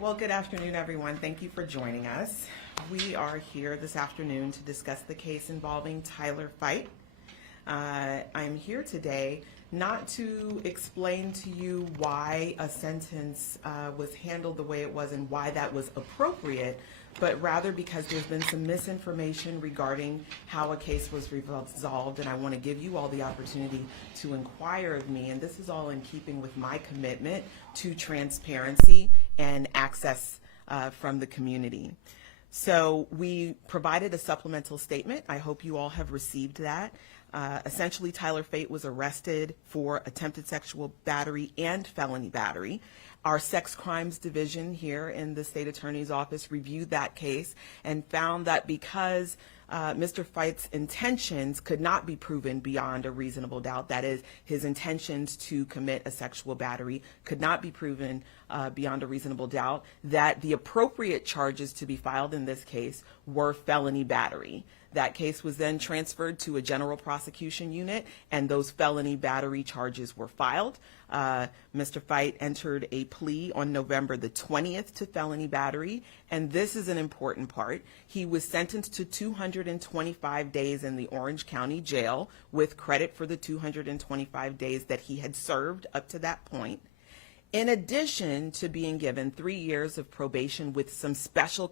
well, good afternoon, everyone. Thank you for joining us. We are here this afternoon to discuss the case involving Tyler Fight. I'm here today not to explain to you why a sentence was handled the way it was and why that was appropriate, but rather because there's been some misinformation regarding how a case was resolved, and I want to give you all the opportunity to inquire of me, and this is all in keeping with my commitment to transparency and access from the community. So we provided a supplemental statement. I hope you all have received that. Essentially, Tyler Fate was arrested for attempted sexual battery and felony battery. Our sex crimes division here in the state attorney's office reviewed that case and found that because Mr. Fight's intentions could not be proven beyond a reasonable doubt, that is, his intentions to commit a sexual battery could not be proven beyond a reasonable doubt, that the appropriate charges to be filed in this case were felony battery. That case was then transferred to a general prosecution unit, and those felony battery charges were filed. Mr. Fight entered a plea on November the 20th to felony battery, and this is an important part. He was sentenced to 225 days in the Orange County Jail with credit for the 225 days that he had served up to that point, in addition to being given 3 years of probation with some special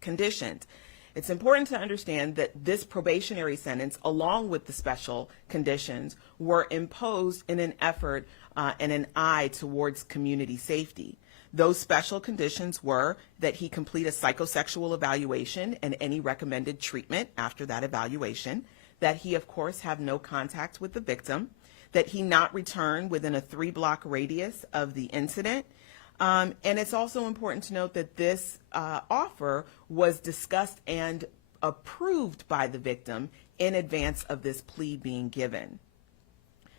conditions. It's important to understand that this probationary sentence, along with the special conditions, were imposed in an effort and an eye towards community safety. Those special conditions were that he complete a psychosexual evaluation and any recommended treatment after that evaluation, that he, of course, have no contact with the victim, that he not return within a 3-block radius of the incident. And it's also important to note that this offer was discussed and approved by the victim in advance of this plea being given.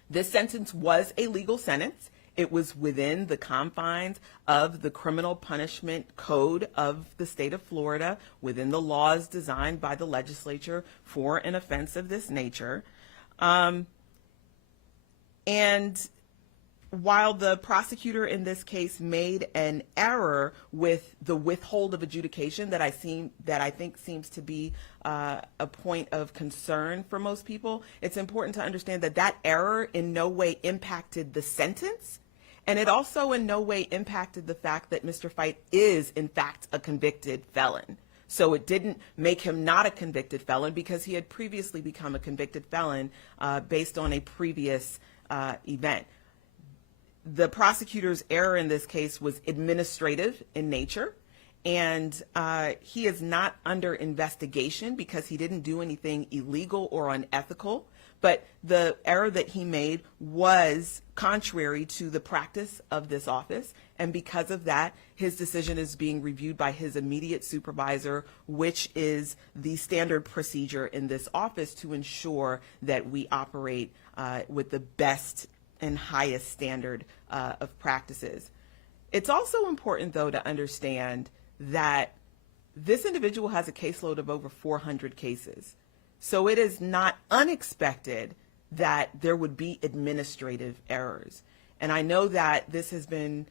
This sentence was a legal sentence. It was within the confines of the criminal punishment code of the state of Florida, within the laws designed by the legislature for an offense of this nature. And while the prosecutor in this case made an error with the withhold of adjudication that I think seems to be a point of concern for most people, it's important to understand that that error in no way impacted the sentence, and it also in no way impacted the fact that Mr. Fight is in fact a convicted felon. So it didn't make him not a convicted felon because he had previously become a convicted felon based on a previous event. The prosecutor's error in this case was administrative in nature, and he is not under investigation because he didn't do anything illegal or unethical, but the error that he made was contrary to the practice of this office, and because of that, his decision is being reviewed by his immediate supervisor, which is the standard procedure in this office to ensure that we operate with the best and highest standard of practices. It's also important, though, to understand that this individual has a caseload of over 400 cases. So it is not unexpected that there would be administrative errors. And I know that this has been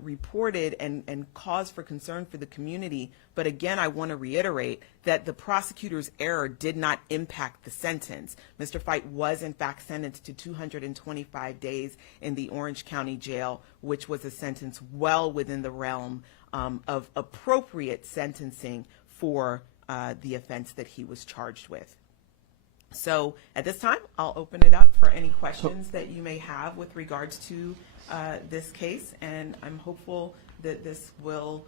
reported and cause for concern for the community, but again, I want to reiterate that the prosecutor's error did not impact the sentence. Mr. Fight was in fact sentenced to 225 days in the Orange County Jail, which was a sentence well within the realm of appropriate sentencing for the offense that he was charged with. So at this time, I'll open it up for any questions that you may have with regards to this case, and I'm hopeful that this will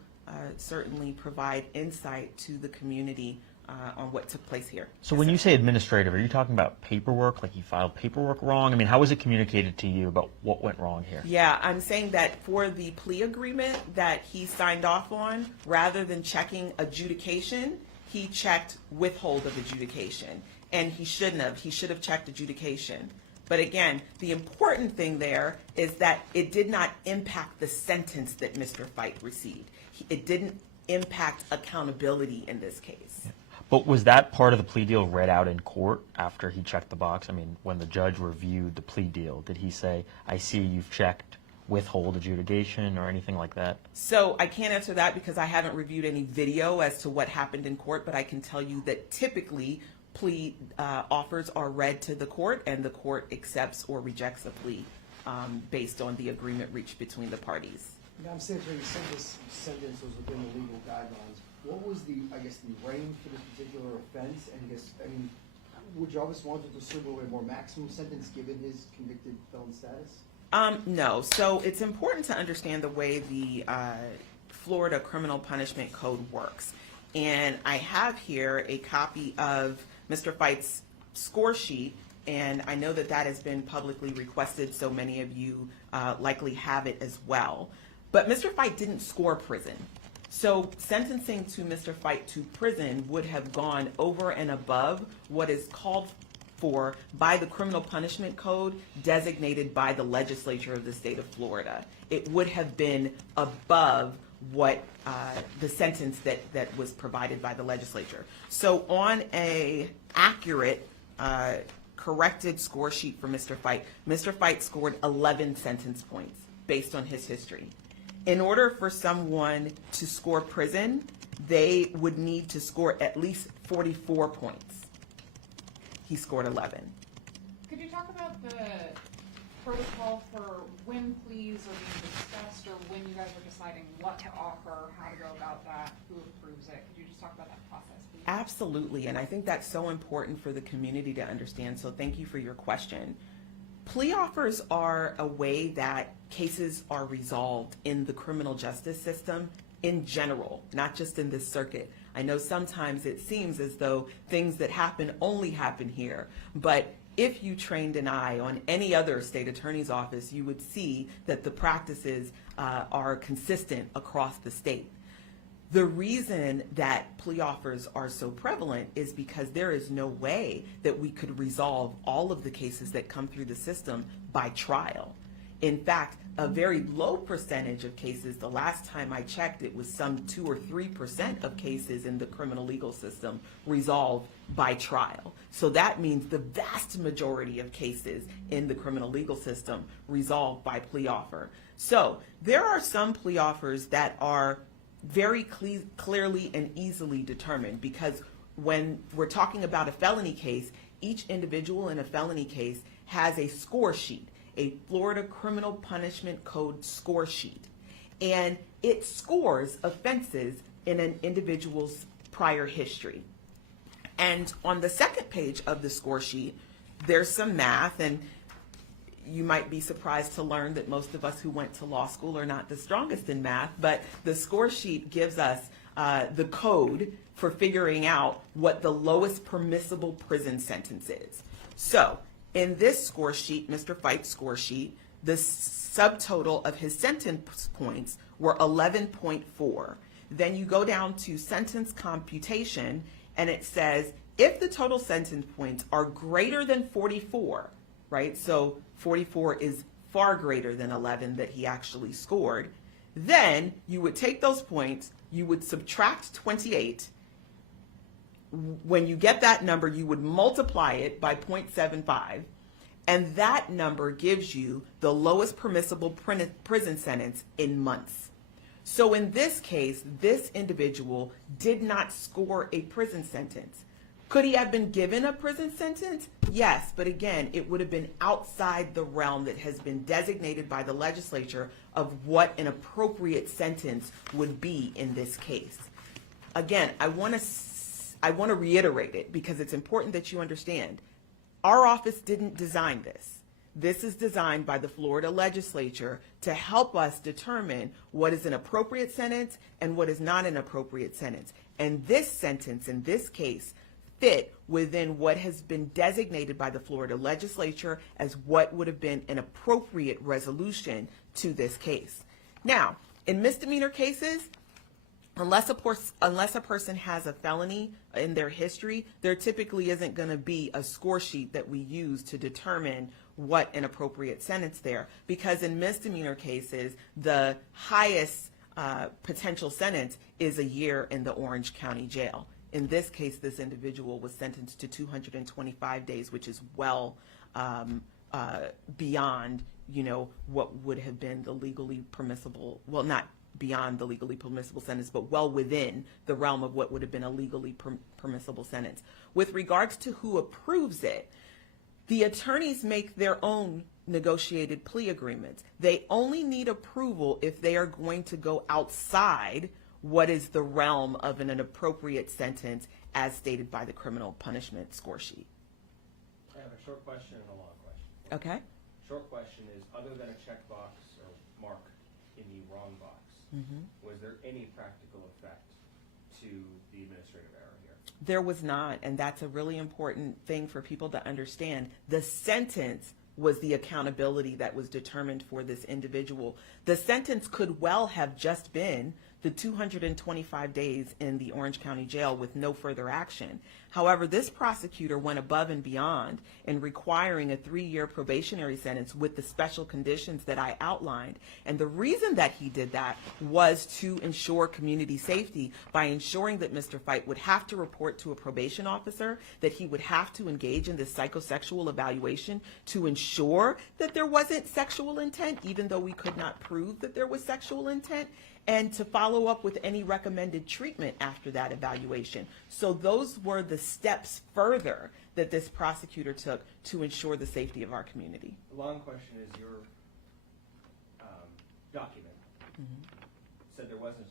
certainly provide insight to the community on what took place here. So when you say administrative, are you talking about paperwork, like he filed paperwork wrong? I mean, how was it communicated to you about what went wrong here? Yeah, I'm saying that for the plea agreement that he signed off on, rather than checking adjudication, he checked withhold of adjudication. And he shouldn't have. He should have checked adjudication. But again, the important thing there is that it did not impact the sentence that Mr. Fight received. It didn't impact accountability in this case. Yeah. But was that part of the plea deal read out in court after he checked the box? I mean, when the judge reviewed the plea deal, did he say, I see you've checked withhold adjudication or anything like that? So I can't answer that because I haven't reviewed any video as to what happened in court, but I can tell you that typically plea offers are read to the court, and the court accepts or rejects a plea based on the agreement reached between the parties. Now, I'm saying you said this sentence was within the legal guidelines. What was the range for this particular offense? And would you always want to serve a more maximum sentence given his convicted felon status? No. So it's important to understand the way the Florida Criminal Punishment Code works. And I have here a copy of Mr. Fite's score sheet, and I know that that has been publicly requested, so many of you likely have it as well. But Mr. Fite didn't score prison. So sentencing to Mr. Fite to prison would have gone over and above what is called for by the Criminal Punishment Code designated by the legislature of the state of Florida. It would have been above what the sentence that was provided by the legislature. So on a accurate corrected score sheet for Mr. Fite scored 11 sentence points based on his history. In order for someone to score prison, they would need to score at least 44 points. He scored 11. Could you talk about the protocol for when pleas are being discussed, or when you guys are deciding what to offer, how to go about that, who approves it? Could you just talk about that process, please? Absolutely, and I think that's so important for the community to understand, so thank you for your question. Plea offers are a way that cases are resolved in the criminal justice system in general, not just in this circuit. I know sometimes it seems as though things that happen only happen here, but if you trained an eye on any other state attorney's office, you would see that the practices are consistent across the state. The reason that plea offers are so prevalent is because there is no way that we could resolve all of the cases that come through the system by trial. In fact, a very low percentage of cases, the last time I checked, it was some 2 or 3% of cases in the criminal legal system resolved by trial. So that means the vast majority of cases in the criminal legal system resolved by plea offer. So there are some plea offers that are very clearly and easily determined, because when we're talking about a felony case, each individual in a felony case has a score sheet, a Florida Criminal Punishment Code score sheet, and it scores offenses in an individual's prior history. And on the second page of the score sheet, there's some math, and you might be surprised to learn that most of us who went to law school are not the strongest in math, but the score sheet gives us the code for figuring out what the lowest permissible prison sentence is. So in this score sheet, Mr. Fite's score sheet, the subtotal of his sentence points were 11.4. Then you go down to sentence computation, and it says if the total sentence points are greater than 44, right? So 44 is far greater than 11 that he actually scored. Then you would take those points, you would subtract 28. When you get that number, you would multiply it by 0.75, and that number gives you the lowest permissible prison sentence in months. So in this case, this individual did not score a prison sentence. Could he have been given a prison sentence? Yes, but again, it would have been outside the realm that has been designated by the legislature of what an appropriate sentence would be in this case. Again, I want to reiterate it because it's important that you understand. Our office didn't design this. This is designed by the Florida legislature to help us determine what is an appropriate sentence and what is not an appropriate sentence. And this sentence in this case fit within what has been designated by the Florida legislature as what would have been an appropriate resolution to this case. Now, in misdemeanor cases, unless a person has a felony in their history, there typically isn't going to be a score sheet that we use to determine what an appropriate sentence there, because in misdemeanor cases, the highest potential sentence is a year in the Orange County Jail. In this case, this individual was sentenced to 225 days, which is well beyond, what would have been the legally permissible, well, not beyond the legally permissible sentence, but well within the realm of what would have been a legally permissible sentence. With regards to who approves it, the attorneys make their own negotiated plea agreements. They only need approval if they are going to go outside what is the realm of an appropriate sentence as stated by the criminal punishment score sheet. I have a short question and a long question. Okay? Short question is, other than a checkbox or mark in the wrong box, was there any practical effect to the administrative error here? There was not, and that's a really important thing for people to understand. The sentence was the accountability that was determined for this individual. The sentence could well have just been the 225 days in the Orange County Jail with no further action. However, this prosecutor went above and beyond in requiring a 3-year probationary sentence with the special conditions that I outlined. And the reason that he did that was to ensure community safety by ensuring that Mr. Fight would have to report to a probation officer, that he would have to engage in this psychosexual evaluation to ensure that there wasn't sexual intent, even though we could not prove that there was sexual intent, and to follow up with any recommended treatment after that evaluation. So those were the steps further that this prosecutor took to ensure the safety of our community. The long question is, your document said there wasn't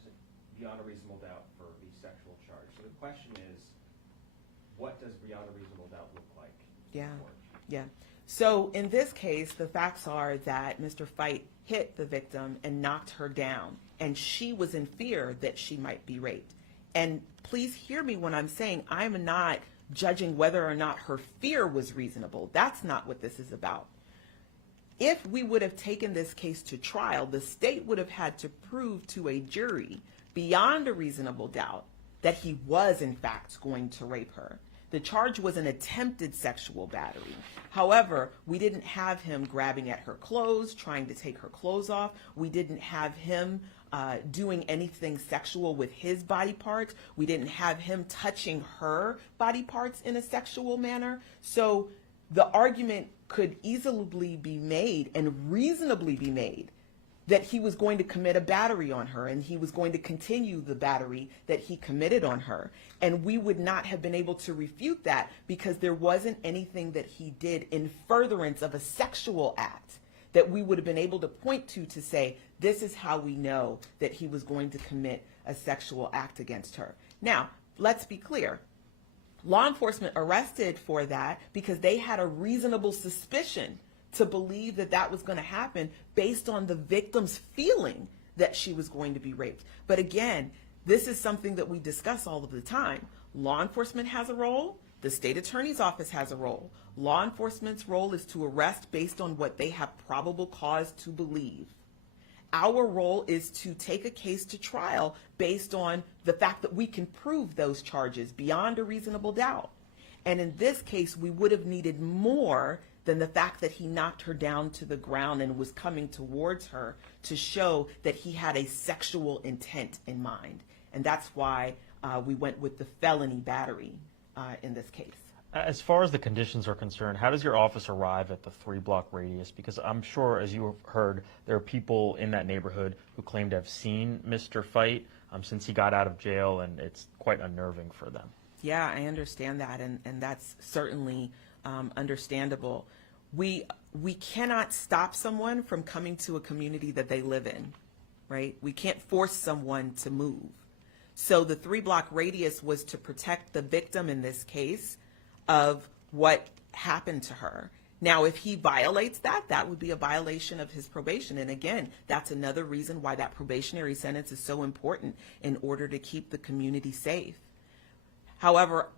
beyond a reasonable doubt for the sexual charge. So the question is, what does beyond a reasonable doubt look like? Yeah. in court? Yeah. So in this case, the facts are that Mr. Fight hit the victim and knocked her down, and she was in fear that she might be raped. And please hear me when I'm saying I'm not judging whether or not her fear was reasonable. That's not what this is about. If we would have taken this case to trial, the state would have had to prove to a jury beyond a reasonable doubt that he was in fact going to rape her. The charge was an attempted sexual battery. However, we didn't have him grabbing at her clothes, trying to take her clothes off. We didn't have him doing anything sexual with his body parts. We didn't have him touching her body parts in a sexual manner. So the argument could easily be made and reasonably be made that he was going to commit a battery on her, and he was going to continue the battery that he committed on her. And we would not have been able to refute that because there wasn't anything that he did in furtherance of a sexual act that we would have been able to point to say, this is how we know that he was going to commit a sexual act against her. Now, let's be clear. Law enforcement arrested for that because they had a reasonable suspicion to believe that that was going to happen based on the victim's feeling that she was going to be raped. But again, this is something that we discuss all of the time. Law enforcement has a role. The state attorney's office has a role. Law enforcement's role is to arrest based on what they have probable cause to believe. Our role is to take a case to trial based on the fact that we can prove those charges beyond a reasonable doubt. And in this case, we would have needed more than the fact that he knocked her down to the ground and was coming towards her to show that he had a sexual intent in mind. And that's why we went with the felony battery in this case. As far as the conditions are concerned, how does your office arrive at the 3-block radius? Because I'm sure, as you have heard, there are people in that neighborhood who claim to have seen Mr. Fight since he got out of jail, and it's quite unnerving for them. Yeah, I understand that, and that's certainly understandable. We cannot stop someone from coming to a community that they live in, right? We can't force someone to move. So the 3-block radius was to protect the victim in this case of what happened to her. Now, if he violates that, that would be a violation of his probation. And again, that's another reason why that probationary sentence is so important in order to keep the community safe. However,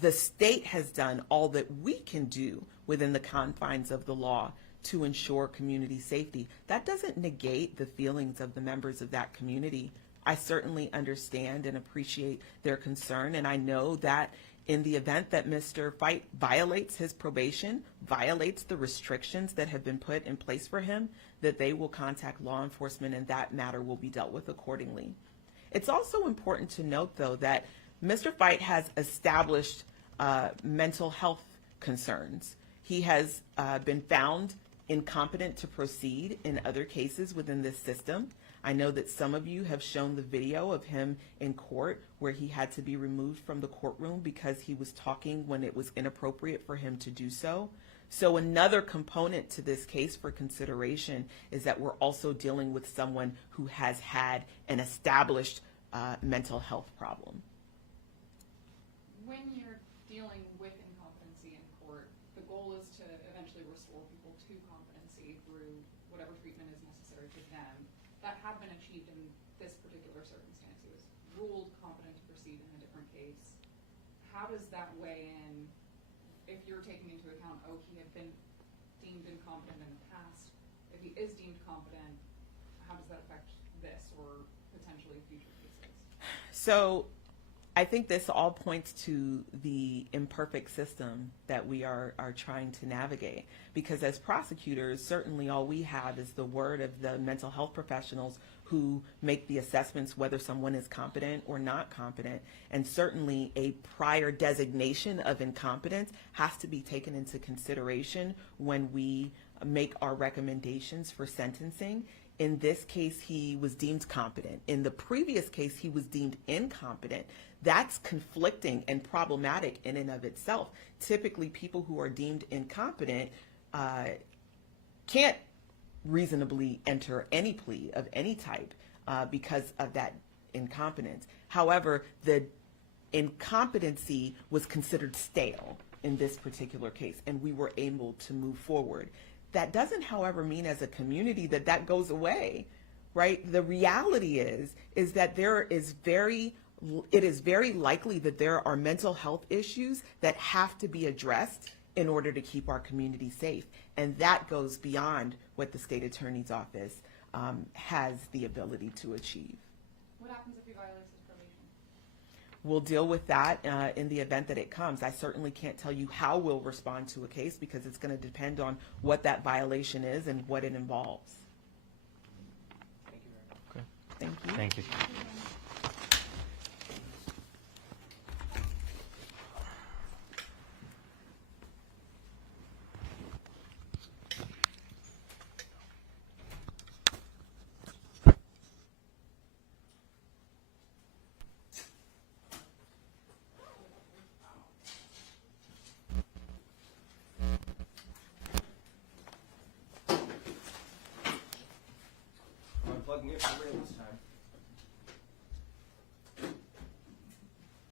the state has done all that we can do within the confines of the law to ensure community safety. That doesn't negate the feelings of the members of that community. I certainly understand and appreciate their concern, and I know that in the event that Mr. Fight violates his probation, violates the restrictions that have been put in place for him, that they will contact law enforcement and that matter will be dealt with accordingly. It's also important to note, though, that Mr. Fight has established mental health concerns. He has been found incompetent to proceed in other cases within this system. I know that some of you have shown the video of him in court where he had to be removed from the courtroom because he was talking when it was inappropriate for him to do so. So another component to this case for consideration is that we're also dealing with someone who has had an established mental health problem. When you're dealing with incompetency in court, the goal is to eventually restore people to competency through whatever treatment is necessary for them. That had been achieved in this particular circumstance. He was ruled competent to proceed in a different case. How does that weigh in if you're taking into account, oh, he had been deemed incompetent in the past? If he is deemed competent, how does that affect this or potentially future cases? So I think this all points to the imperfect system that we are trying to navigate, because as prosecutors, certainly all we have is the word of the mental health professionals who make the assessments whether someone is competent or not competent, and certainly a prior designation of incompetence has to be taken into consideration when we make our recommendations for sentencing. In this case, he was deemed competent. In the previous case, he was deemed incompetent. That's conflicting and problematic in and of itself. Typically, people who are deemed incompetent can't reasonably enter any plea of any type because of that incompetence. However, the incompetency was considered stale in this particular case, and we were able to move forward. That doesn't, however, mean as a community that that goes away, right? The reality is that it is very likely that there are mental health issues that have to be addressed in order to keep our community safe. And that goes beyond what the state attorney's office has the ability to achieve. What happens if he violates his probation? We'll deal with that in the event that it comes. I certainly can't tell you how we'll respond to a case because it's going to depend on what that violation is and what it involves. Thank you very much. Thank you. Thank you. Unplugging it for reals.